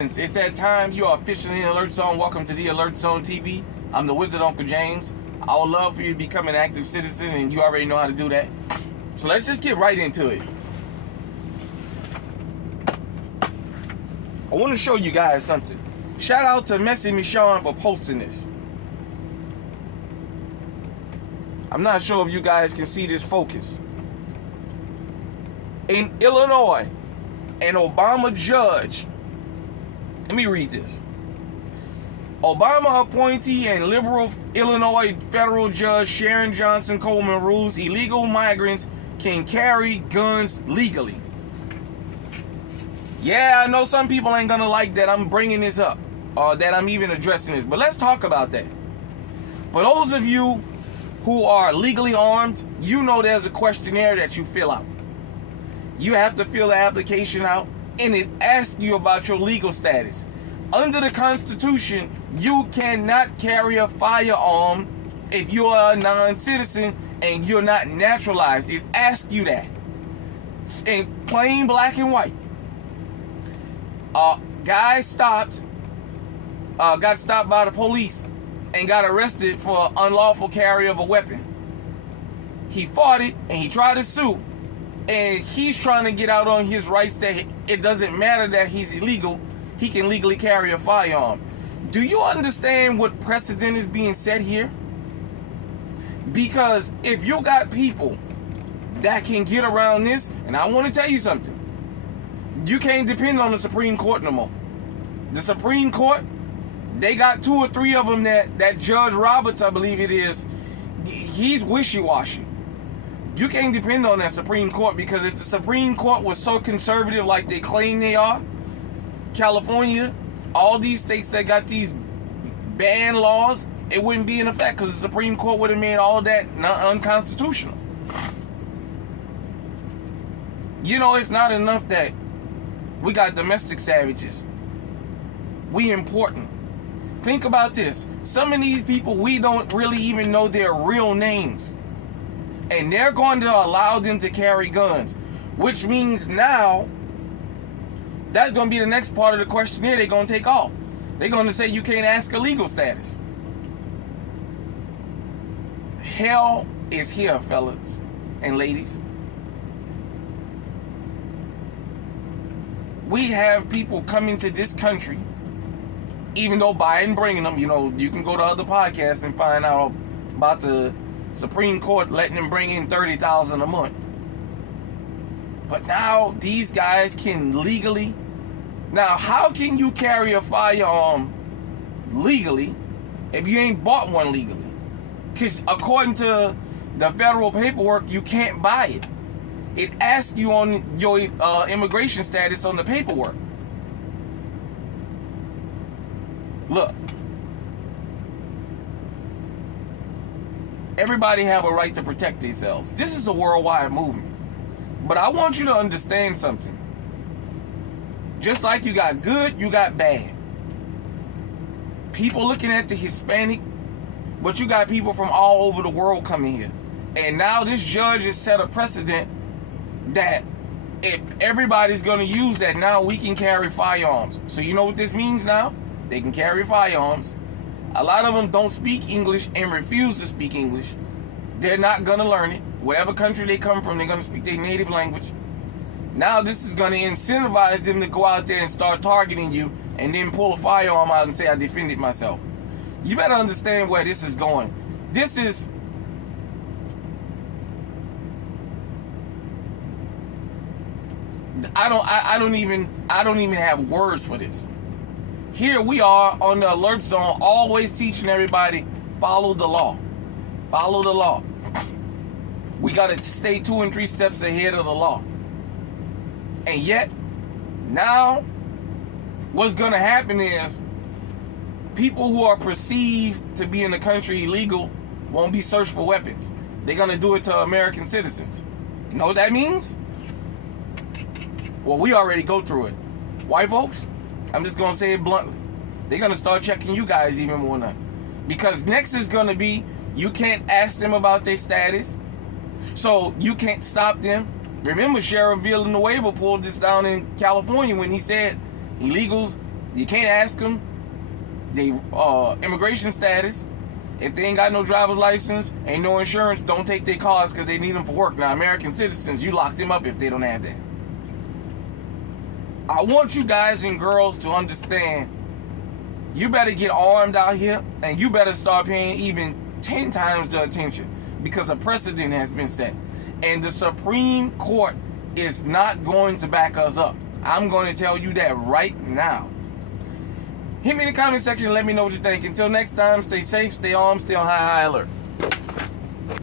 It's that time. You are officially in Alert Zone. Welcome to the Alert Zone TV. I'm the Wizard Uncle James. I would love for you to become an active citizen, and you already know how to do that. So let's just get right into it. I want to show you guys something. Shout out to Messy Michonne for posting this. I'm not sure if you guys can see this focus. In Illinois, an Obama judge. Let me read this. Obama appointee and liberal Illinois federal judge Sharon Johnson Coleman rules illegal migrants can carry guns legally. Yeah, I know some people ain't gonna like that I'm bringing this up or that I'm even addressing this, but let's talk about that. For those of you who are legally armed, you know there's a questionnaire that you fill out. You have to fill the application out, and it asks you about your legal status. Under the Constitution, you cannot carry a firearm if you are a non-citizen and you're not naturalized. It asks you that. In plain black and white. Guy got stopped by the police and got arrested for unlawful carry of a weapon. He fought it and he tried to sue. And he's trying to get out on his rights that it doesn't matter that he's illegal. He can legally carry a firearm. Do you understand what precedent is being set here? Because if you got people that can get around this, and I want to tell you something, you can't depend on the Supreme Court no more. The Supreme Court, they got 2 or 3 of them that Judge Roberts, I believe it is, he's wishy-washy. You can't depend on that Supreme Court, because if the Supreme Court was so conservative like they claim they are, California, all these states that got these ban laws, it wouldn't be in effect because the Supreme Court would have made all that unconstitutional. You know, it's not enough that we got domestic savages. We important. Think about this. Some of these people, we don't really even know their real names. And they're going to allow them to carry guns. Which means now, that's going to be the next part of the questionnaire they're going to take off. They're going to say you can't ask a legal status. Hell is here, fellas and ladies. We have people coming to this country, even though Biden bringing them. You know, you can go to other podcasts and find out about the Supreme Court letting them bring in $30,000 a month. But now these guys can legally. Now, how can you carry a firearm legally if you ain't bought one legally? Because according to the federal paperwork, you can't buy it. It asks you on your immigration status on the paperwork. Look. Everybody have a right to protect themselves. This is a worldwide movement. But I want you to understand something. Just like you got good, you got bad. People looking at the Hispanic, but you got people from all over the world coming here. And now this judge has set a precedent that if everybody's going to use that, now we can carry firearms. So you know what this means now? They can carry firearms. A lot of them don't speak English and refuse to speak English. They're not going to learn it. Whatever country they come from, they're going to speak their native language. Now this is going to incentivize them to go out there and start targeting you and then pull a firearm out and say, I defended myself. You better understand where this is going. This is... I don't even have words for this. Here we are on the Alert Zone, always teaching everybody, follow the law. Follow the law. We got to stay 2 and 3 steps ahead of the law. And yet, now, what's going to happen is people who are perceived to be in the country illegal won't be searched for weapons. They're going to do it to American citizens. You know what that means? Well, we already go through it. White folks, I'm just going to say it bluntly. They're going to start checking you guys even more now. Because next is going to be, you can't ask them about their status. So you can't stop them. Remember, Sheriff Villanueva pulled this down in California when he said illegals You can't ask them they immigration status. If they ain't got no driver's license, ain't no insurance, don't take their cars because they need them for work. Now, American citizens, you lock them up if they don't have that. I want you guys and girls to understand, you better get armed out here, and you better start paying even 10 times the attention, because a precedent has been set. And the Supreme Court is not going to back us up. I'm going to tell you that right now. Hit me in the comment section and let me know what you think. Until next time, stay safe, stay armed, stay on high alert.